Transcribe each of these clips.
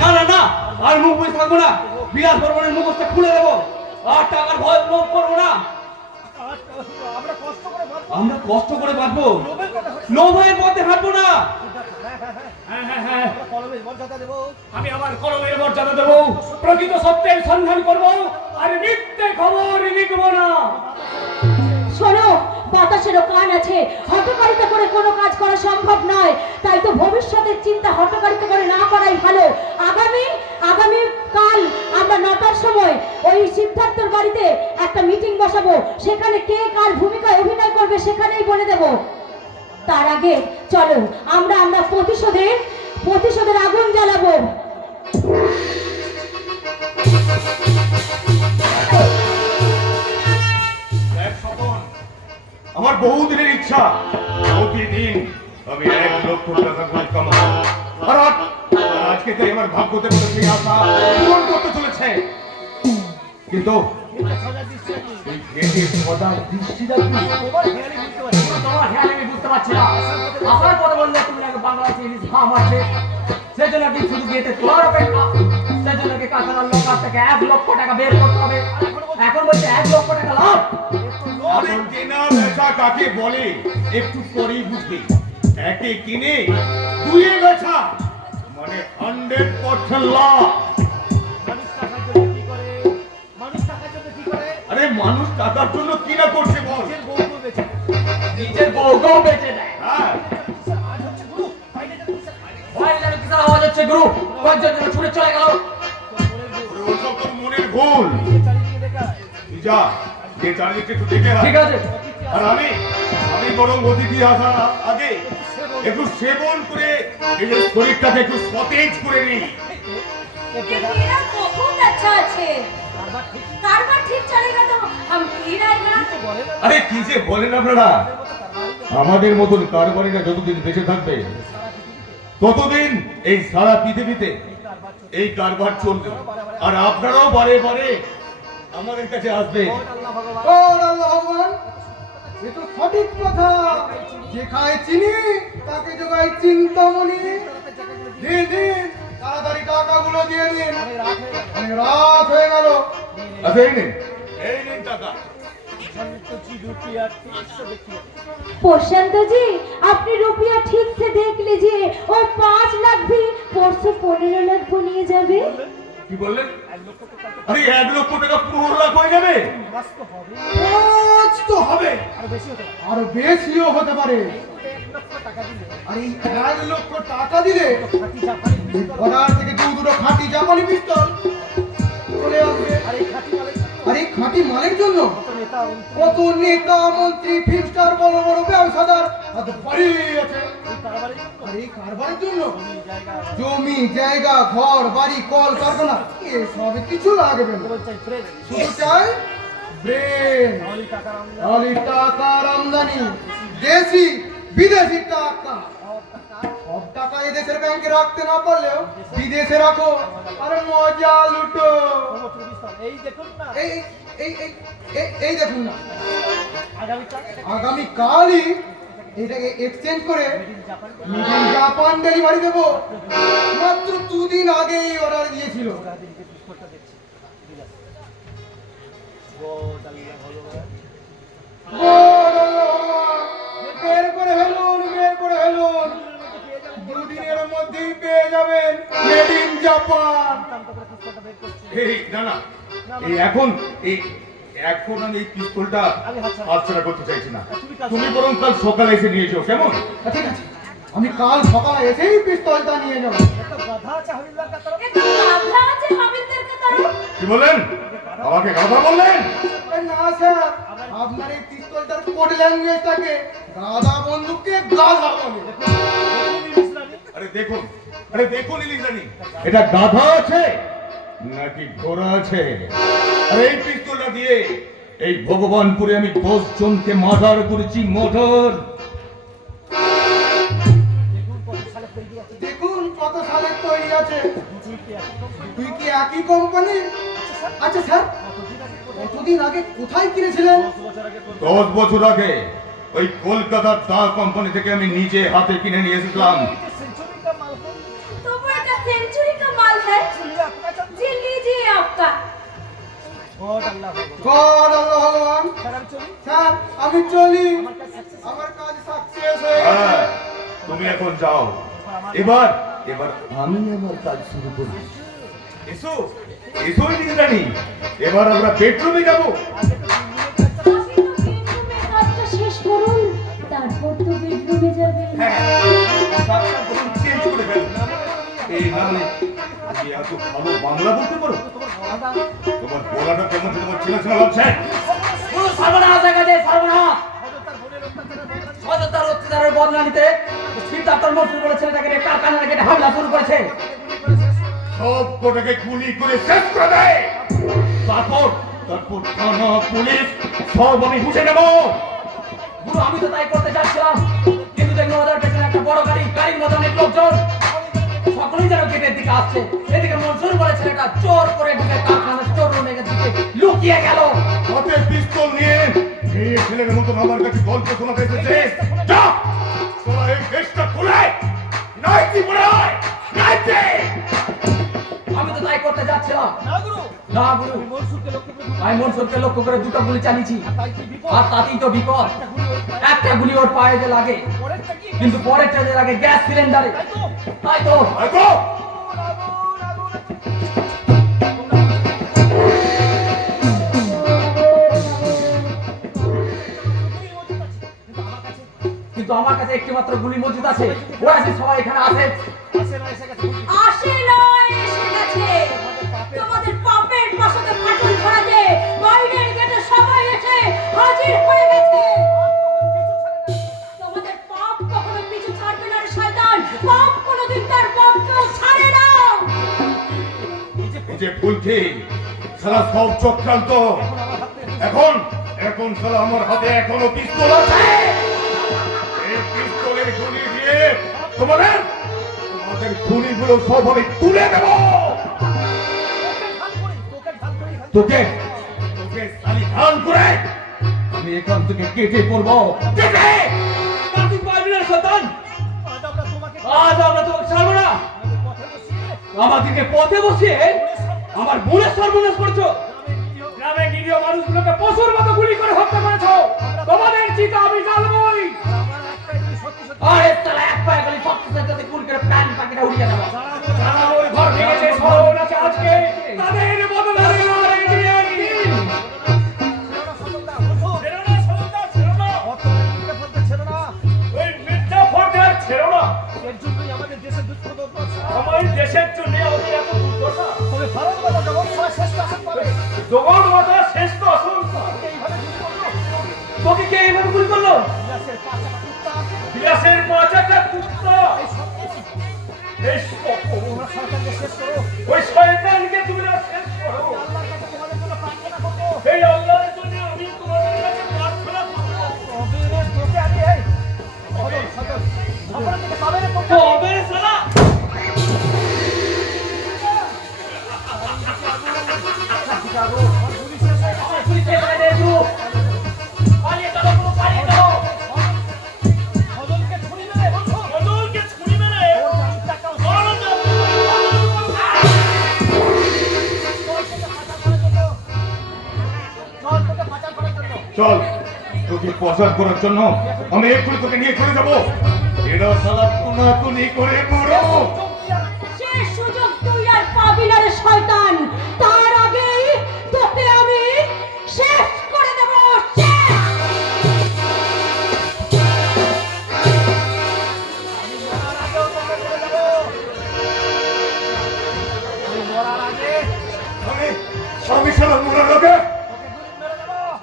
না না না, আর মুখ বুঝে থাকবো না। বিলাস বর্মনের মুখোশটা খুলে দেবো, আর টাকার ভয় লোভ করবো না। আমরা কষ্ট করে বাঁচবো, লোভের পথে হাঁটবো না। আমি আমার কলমের মর্যাদা দেবো, প্রকৃত সত্যের সন্ধান করবো, আর মিথ্যে খবর লিখবো না। শোনো, বাতাসেরও কান আছে, হঠকারিতা করে কোনো কাজ করা সম্ভব নয়। তাই তো ভবিষ্যতের চিন্তা হঠকারিতা করে না করাই ভালো। আগামী কাল আমরা 9টার সময় ওই সিদ্ধার্থর বাড়িতে একটা মিটিং বসাবো। সেখানে কে কার ভূমিকায় অভিনয় করবে সেখানেই বলে দেব। তার আগে চলো আমরা প্রতিশোধের আগুন জ্বালাবো। আমার বহুদিনের ইচ্ছা, প্রতিদিন আমি 1 লক্ষ টাকা করে কামাবো। আর আজকে তাই আমার ভাগ্যতে বলে সেই আশা পূরণ করতে চলেছে। কিন্তু তোমার খেয়াল আমি বুঝতে পারছি না। আসার পরে বললে তুমি নাকি বাংলাদেশে ইলিশ খাওয়া মারছে, সেজন্য কি শুধু বিয়েতে তোমার অপেক্ষা, সেজন্য কি কাঁচার লোকার থেকে 1 লক্ষ টাকা বের করতে হবে। এখন বলছে 1 লক্ষ টাকা লাভ। কেনা বেচা কাকে বলে একটু পরেই বুঝবি। একে কিনে 2 বেচা মানে 100% লাভ। আরে মানুষ টাকার জন্য কি না করছে বল? নিজের বউকেও বেচে দেয়। হ্যাঁ, আওয়াজ হচ্ছে গুরু, কয়েকজন যেন ছুটে চলে গেল। ওসব তোর মনের ভুল। তুই যা, যে চারিদিকে একটু দেখে রাখ। ঠিক আছে। আর আমি বরং অতিথি আসার আগে একটু সেবন করে নিজের শরীরটাকে একটু সতেজ করে নিই। मेरा बहुत अच्छा আছে। কারবার ঠিক চলেगा तो हम फिर आएगा। আরে কি যে বলেন আপনারা, আমাদের মতন কারবারিরা যতদিন বেঁচে থাকবে ততদিন এই সারা পৃথিবীতে এই কারবার চলবে। আর আপনারাও বারে বারে আমাদের কাছে আসবে। ভগবান, এ তো সঠিক কথা। যে খায় চিনি তাকে যোগায় চিন্তামণি। দিন দিন তাড়াতাড়ি টাকাগুলো দিয়ে দিন, অনেক রাত হয়ে গেল। আচ্ছা এই নিন টাকা। प्रशांत जी, अपनी रुपया ठीक से देख लीजिए और 5 लाख भी परसों 15 लाख बनिए जाবে। কি বললেন? আরে 1 লক্ষ টাকা 15 লাখ হয়ে যাবে? পাঁচ তো হবে, আরো বেশিও হতে পারে। আর এই 1 লক্ষ টাকা দিলে বাজার থেকে দুটো খাঁটি জাপানি পিস্তল চলে আসবে। আর এই খাঁটি মালের জন্য কত নেতা মন্ত্রী, ফিল্ম স্টার, বড় বড় ব্যবসাদার হাতে বাড়ি আছে। আর এই কারবারের জন্য জমি জায়গা, ঘর বাড়ি, কল কারখানা এসব কিছু লাগবে না। শুধু চাই ব্রেন, অলি টাকার আমদানি, দেশি বিদেশি টাকা। সব টাকা এদেশের ব্যাংকে রাখতে না পারলেও বিদেশে রাখো আর মজা লুটো। এই দেখুন না, এই দেখুন না, আগামী কালই এটাকে এক্সচেঞ্জ করে জাপান ডেলিভারি দেবো। মাত্র 2 দিন আগেই অর্ডার দিয়েছিল। বের করে ফেলুন, 2 দিনের মধ্যেই পেয়ে যাবেন মেড ইন জাপান। এই না এই এখন আমি এই পিস্তলটা হাতছাড়া করতে চাইছি না। তুমি বরং কাল সকালে এসে নিয়ে যাও, কেমন? ঠিক আছে, আমি কাল সকালে এসেই পিস্তলটা নিয়ে যাবো। কি বললেন? আমাকে কথা বললেন? না স্যার, আপনার এই পিস্তলটার কোড ল্যাঙ্গুয়েজটাকে গাধা বন্দুককে গাধা বলে। আরে দেখুন ইলিশ রানী, এটা গাধা আছে নাকি ঘোড়া আছে? আর এই পিস্তলটা দিয়ে এই ভগবানপুরে আমি 10 জনকে মার্ডার করেছি। দেখুন কত সালের তৈরি আছে। তুই কি একই কোম্পানি? আচ্ছা স্যার, কতদিন আগে কোথায় কিনেছিলেন? 10 বছর আগে ওই কলকাতার দা কোম্পানি থেকে আমি নিজে হাতে কিনে নিয়ে এসেছিলাম। तो वो एक सेंचुरी का माल है जी लीजिए आपका গড আল্লাহ ভগবান স্যার আমি চলি আমার কাজ সাকসেস হয়ে গেছে হ্যাঁ, তুমি এখন যাও। এবার এবার আমি আমার কাজ শুরু করি। এসো এসো এদিকে রানী, এবার আমরা বেডরুমে যাবো। আগে তো বেডরুমে কাজটা শেষ করুন তারপর তো বেডরুমে যাবেন হ্যাঁ, কাজটা বরং চেঞ্জ করে ফেল। এই নামে তুমি এত ভালো বাংলা বলতে পারো? তোমার বলাটা কেমন তোমার ছেলে ছেলে লাগছে? পুরো সর্বনাশ হয়ে গেছে, সর্বনাশ। অযোধ্যার অত্যাচারের বদলা নিতে সিদ্ধার্থ মজুর বলে ছেলেটাকে নিয়ে কারখানার গেটে হামলা শুরু করেছে। সব কোটাকে গুলি করে শেষ করে দেয়। তারপর তারপর থানা পুলিশ সব আমি বুঝে নেবো। গুরু আমি তো তাই করতে যাচ্ছিলাম, কিন্তু দেখলো ওদের পেছনে একটা বড় গাড়ির মতো অনেক লোকজন, সকলেই যেন গেটের দিকে আসছে। এদিকে মনসুর বলে ছেলেটা চোর করে ঢুকে কারখানার স্টোর রুমের দিকে লুকিয়ে গেল। হাতে পিস্তল নিয়ে মেয়ে ছেলের মতন আমার কাছে গল্প শোনাতে এসেছে। যা তোরা এই কেসটা খুলে নাইটি পড়ে আয়, নাইটি। আমি তো তাই করতে যাচ্ছিলাম। না গুরু, না গুরু, আমি মনসুরকে লক্ষ্য করে আমি মনসুরকে লক্ষ্য করে দুটো গুলি চালিয়েছি, তাই কি বিপদ? আর তাতেই তো বিপদ। একটা গুলি ওর পায়ে, একটা গুলি ওর পায়ে যে লাগে, পরেরটা কি? কিন্তু পরেরটা যে লাগে গ্যাস সিলিন্ডারে। তাই তো? তাই তো আয় তো। কিন্তু আমার কাছে একটি মাত্র গুলি মজুদ আছে। ওরা যে সবাই এখানে আছে। আসে না, এসে গেছে। আসে নয় এসে গেছে তোমাদের পাপের পাশে ফাটল ধরাতে বাইরের গেটে সবাই এসে হাজির হয়ে গেছে তোমাদের পাপ কখনো পিছু ছাড়বে না রে শয়তান পাপ কোনোদিন তার পাপকেও ছাড়ে না এই যে ফুলকি সারা সব চক্রান্ত। এখন এখন সারা আমার হাতে এখনো পিস্তল আছে। এই পিস্তলের গুলি দিয়ে তোমাদের তোমাদের গুলিগুলো সব আমি তুলে দেব। তোকে তোকে সালি ধান করে আমি এখান থেকে কেটে পড়বো। কেটে তুই পারবি না শয়তান, আজ আমরা তোকে ছাড়বো না। আমাদেরকে পথে বসিয়ে আমার বোনের সর্বনাশ করছো। গ্রামের নিরীহ মানুষগুলোকে পশুর মতো গুলি করে হত্যা করেছো। তোমাদের চিতা আমি জ্বালবই। আরে তাহলে এক পায়ে গলি সত্যি সত্যি গুলি করে প্রাণ পাখিটা উড়িয়ে দেবো। যারা ওই ঘর ভেঙেছে স্মরণ আছে আজকে, তাদের বদলে আর এগিয়ে আসিন। ওই মির্জাফরকে আর ছেড়ো না। আমার দেশের জন্য আমাদের এত দুর্দশা। জগৎ মাতা শেষ তো আসুন। তোকে কে এইভাবে গুলি করলো? বিলাসের পাঁচাটা কুত্তা। এই ওই শয়তানকে তুমি না শেষ করো। এই আল্লাহর জন্য আমি তোমাদের কাছে প্রার্থনা করব। তবে সালা চল তোকে প্রচার করার জন্য আমি এক্ষুনি তোকে নিয়ে চলে যাবো। এরা সালা টুনাটুনি করে মরো। শেষ সুযোগ তুই আর পাবি না রে শয়তান তার আগেই তোকে আমি শেষ করে দেব আমি সালা মরার লোকে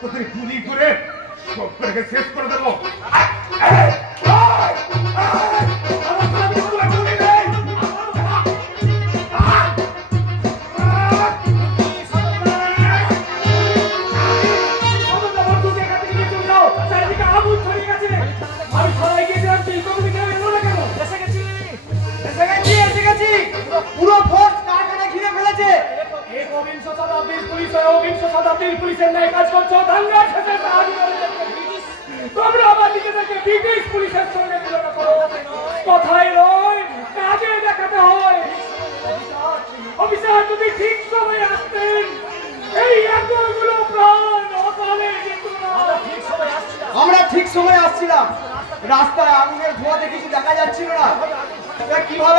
তোদের গুলি করে সবটাকে শেষ করে দেবো। পুরো ফোর্স কারখানা ঘিরে ফেলেছে একবিংশ শতাব্দীর পুলিশ আর ঊনবিংশ শতাব্দীর পুলিশের ন্যায় কাজ করছো। দাঙ্গা শেষে সাহায্য করতে তোমরা আবার নিজেদেরকে ব্রিটিশ পুলিশের সঙ্গে তুলনা করো। কথাই নয় কাজে দেখাতে হয়। যদি ঠিক সময় আসতেন এই এতগুলো প্রাণ অকালে যেত না। ঠিক সময় আসছিলাম। আমরা ঠিক সময় আসছিলাম, রাস্তায় আগুনের ধোঁয়াতে কিছু দেখা যাচ্ছিল না, কিভাবে